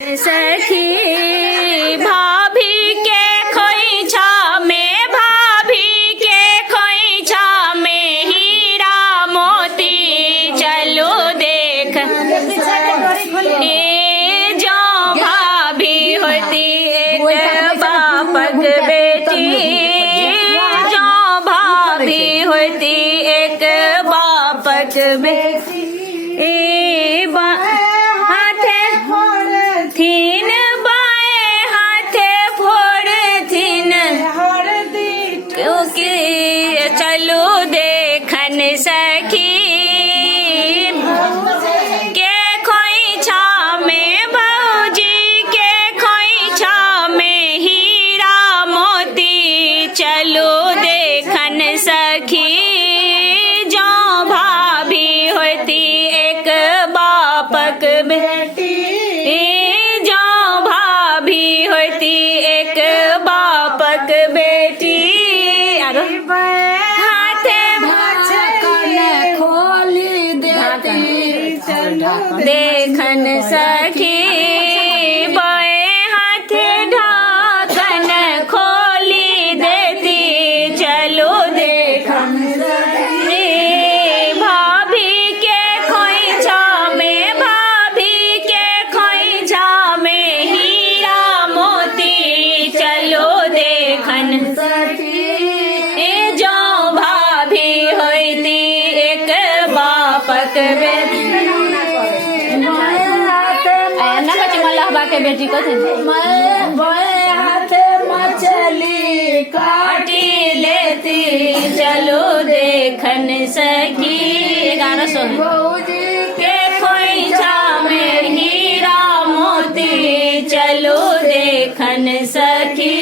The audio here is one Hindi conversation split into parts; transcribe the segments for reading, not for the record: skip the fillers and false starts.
सखी भाभी के खोइछा में, भाभी के खोइछा में हीरा मोती चलो देख। ए जो भाभी होती एक बापक बेटी, जो भाभी होती एक बापक बेटी। थीन बाएं हाथे फोड़ थीन, क्योंकि चलो देखन सखी के खोइछा में, भौजी के खोइछा में हीरा मोती चलो देखन सखी। जो भाभी होती एक बापक बेटी, एक बापक बेटी। हाथे खोली देती देखन सखी, बए हाथे ढाकन खोली देती चलो देखन सखी। भाभी के खोइछा में, भाभी के खोइछा में हीरा मोती चलो देखन सखी। ए जो भाभी होती एक बापक बेटी, ना बच्चे मल्लाहबा के बेटी को मैं बड़े हाथे मछली काटी लेती चलो देखन सखी। 1100 भौजी के खोइछा में हीरा मोती चलो देखन सखी।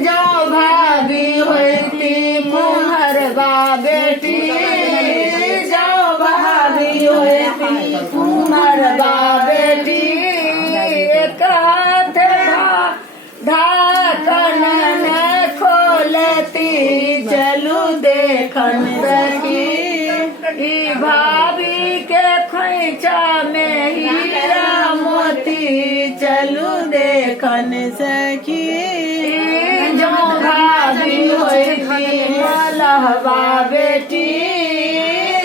जो भाभी होती कुम्हरबा बेटी, जो भाभी होती कुम्हरबा बेटी। एक हाथ ढाकन न खोलती चलू देखन सखी। भाभी के खोइछा में हीरा मोती चलू देखन सखी। जो भाभी होती मल्लाहबा बेटी,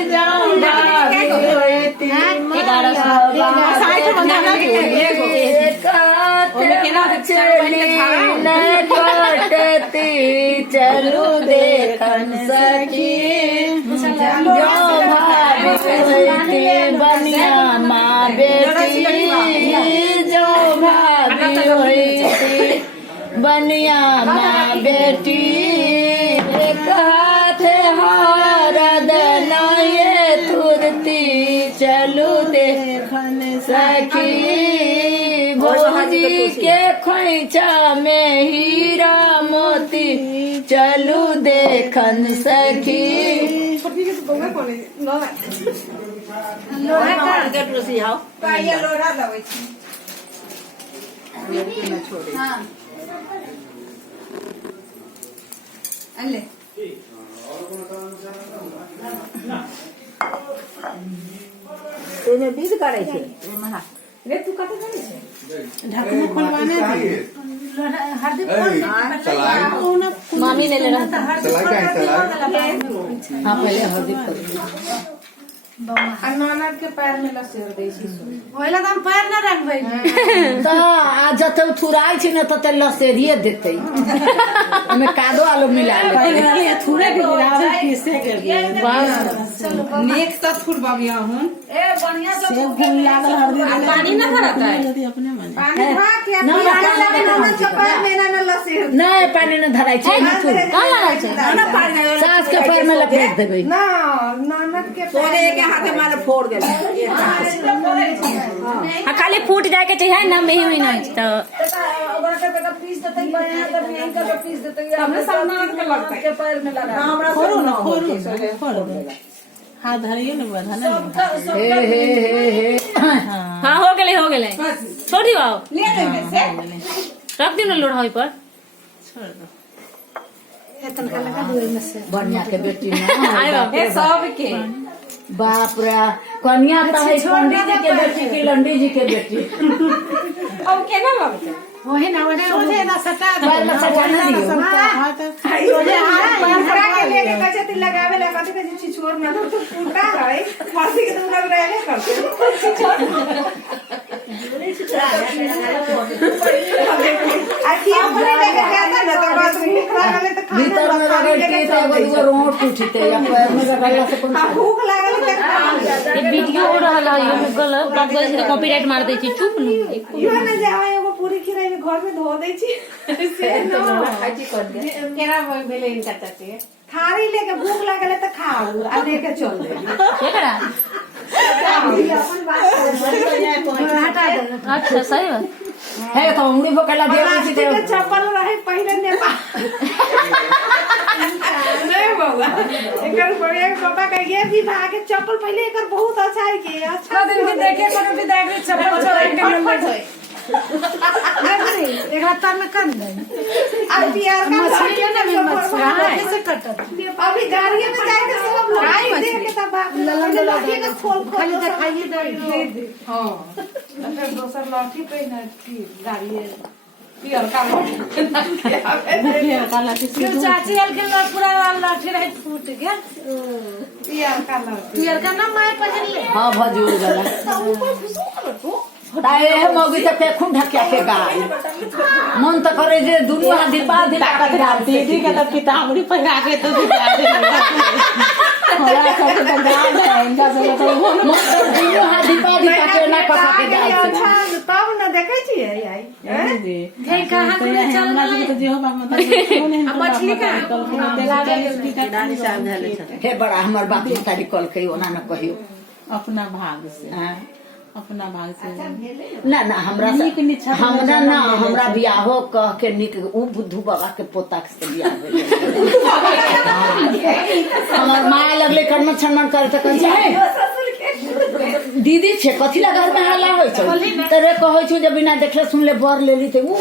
जो भाभी होती मल्लाहबा कटती चलू देखन सखी। जो भाभी होती बनिया माँ बेटी, जो भाभी होती बनिया माँ बेटी। एक हाथ हरद नये तुरती चलू देखन सखी। भौजी के खोइछा में हीरा मोती चलू देखन सखी। बीज काढ़े छे रे, तू कते करे छे ढकना खोलवाने मामी ने ले रहा। हाँ पहले हल्दी ननद के पैर में लसेर दै छी, ओइला हम पैर न रखबै त आ जते थुराई छी न तते लसेरिए देतै। हमें कादो आलू मिला ले थुरे के गिरावे किसे के बस नेक त थुरबाबिया हूं। ए बढ़िया से घूम लागल हरदी पानी न भरत है अपने मन पानी भा के ननद के पैर में न लसेर नहीं पानी न धराई छै न थुर का लागल छै न पानी सास के पैर में लपेट देबै ना। ननद के सोरे के हाथे मारे फोड़ दे। हां खाली फूट जाए के चाहिए ना में ही ना तो ओकरा के पीस देतै बढ़िया त नहीं कर पीस देतै। हमरे सामने के लगता है के पैर में लगा हमरा खोरो ना खोरो हाथ धरिए न बधा ना। हे हां हो गेले छोड़ दियो ले ले से रख दिन लोढ़ाई पर छोड़ दो। एतन का लगा दो में से बढ़िया के बेटी ना आए सब के बाप रे कन्या तो है पंडित जी के बेटी की लंडी जी के बेटी अब केना लगते वही ना सोझे ना सटा पैर में सटा ना दियो सोझे पंखा के लेके कचे तिल लगावे ला कथे कचे छिछोर ना तो फूटा है फांसी के तुम लग रहे करते आखिर अपने लेके जाता ना तो बात भूख लागले तो खाना भीतर में रगड़ती तो एगो रोट उठते या पैर में रगड़ला से कोन भूख लागले तो ये वीडियो हो रहा है ये गलत बात गलत से कॉपीराइट मार दे छी चुप न यो ना जाओ एगो पूरी खिराई में घर में धो दे छी से न खाची कर दे केना भेले इनका चाची थारी लेके भूख लागले तो खाओ आ लेके चल दे केकरा अपन बात हटा दे अच्छा सही बात है तो उंगली पकड़ा दे प्लास्टिक के चप्पल रहे पहले नेपाल नहीं बाबा एकर बढ़िया पापा कहिए भी भागे चप्पल पहले एकर बहुत अच्छा है के अच्छा दिन भी देखे कोनो भी देख ली चप्पल छोड़ के नंबर होय एक हफ्ता में कर दे अब यार का मछली है ना भी मछली कैसे कटत अभी गाड़ी में जाके सब लोग देख के तब ललन लाठी के खोल खाली दिखाइए दे हां फिर दोसर लाठी पे ना गाड़ी पियर का लाठी चाची हल के पूरा लाठी रहे फूट गया पियर का ना माय पहन ले हां भजूर गला ताए मौगी तो फेखुन ढकिया के गाय मन तो करे जे दुनिया दीपा दीपा दीदी के तो किताबड़ी पहिरा के तो होला सब तो गाय है इनका से तो मन तो दुनिया दीपा दीपा के ना पका के गाय अच्छा तब ना देखे छी आई हे कहां से चल रहा तो जो बाबा मछली का हे बड़ा हमर बाप तारी कल के ओना न कहियो अपना भाग से हां अपना भाग से ना ना हमरा ना हमरा बियाहो कह के निक उ बुद्धू बाबा के पोता से बियाह भेल हमर माया लगले कर्म छन्मन करे त कह दीदी छे कथी ला घर में हल्ला होय छै तरे कहै छु जे बिना देखले सुनले बर लेली ते उ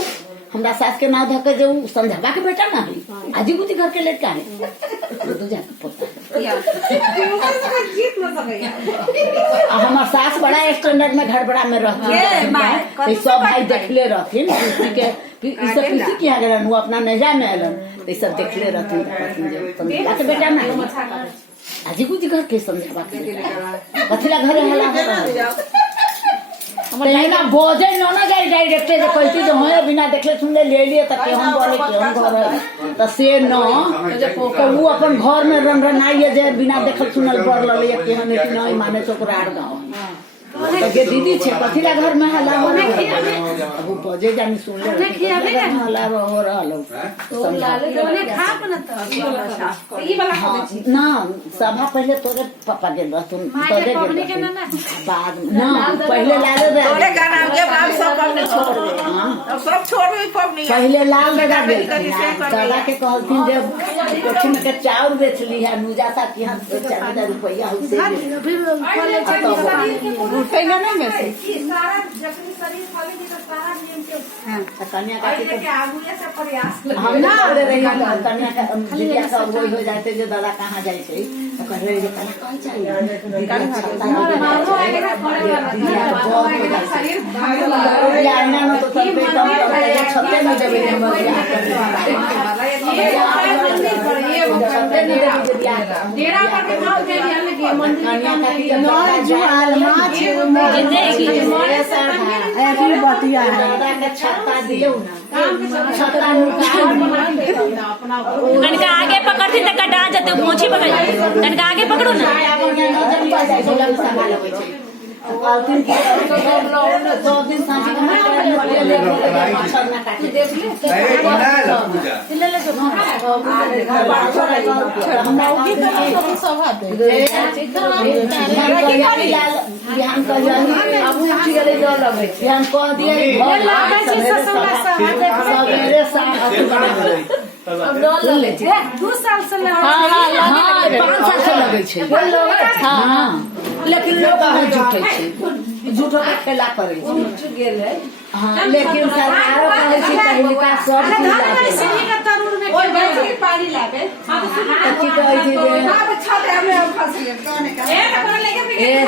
हमरा सास के नाव धके जे उ समझावा के बेटा ना है आजी बुद्धि घर के लेट का है दो जा पोता जीत न सके हमार सास बड़ा स्टैंडर्ड में घर बड़ा में रहती सब भाई देखले रहथिन के ई सब किसी के अगर नु अपना नजा में आलन तो सब देखले रहथिन जे बेटा ना आजी कुछ घर के समझावा के कथिला घर हला ना बोझे ना जाए डायरेक्ट जे कहती जो है बिना देखले सुनले ले लिए त के हम बोले के हम घर है त से न तो वो अपन घर में रंगनाई जे बिना देखल सुनल कर लले के हम कि नहीं माने चोकरार गांव तो के दीदी छे कथिला घर में हल्ला हो अब बोझे जानी सुन ले हल्ला हो रहल तो लाले खा न तो ई वाला ना सभा पहले तोरे पापा गेल रहतुन तोरे गेल बाद ना पहले लाले तोरे गाना के बाप सब हमने छोड़ दे अब सब छोड़ दे पबनी पहले लाल लगा गेल दादा के कहलथिन जब कोठी में के चाउर बेच ली है नुजाता की हम 4000 रुपया उसे उठे ना में से सारा जखनी शरीर खाली जी तो सारा नियम के हां कन्या का के आगू से प्रयास हम ना करे रही कन्या का बिटिया का वही हो जाते जो दादा कहां जाय छै तो कह रहे जे कह चाहिए मारो आगे ना खड़े शरीर भाग याना न तो सब पे कम छत्ते में जब डेरा करके खाओ के हम मंदिर का नॉन जुआल माछ मोरे सर ऐसी बतिया दादा के छत्ता दियो ना छत्ता अपना तनका आगे पकड़ती त कटा जते मोची पकड़ तनका आगे पकड़ो ना दिन सांची दू साल से 5 साल से लगे छै लेकिन लोग झूठे छै झूठो के खेला करे छै हां लेकिन सरकार कहै छै पहले का सब ओए बैठ पानी लाबे हां तो सुन की कहै छी जे हां छत हमें फंस गए कहने का ए तो लेके ए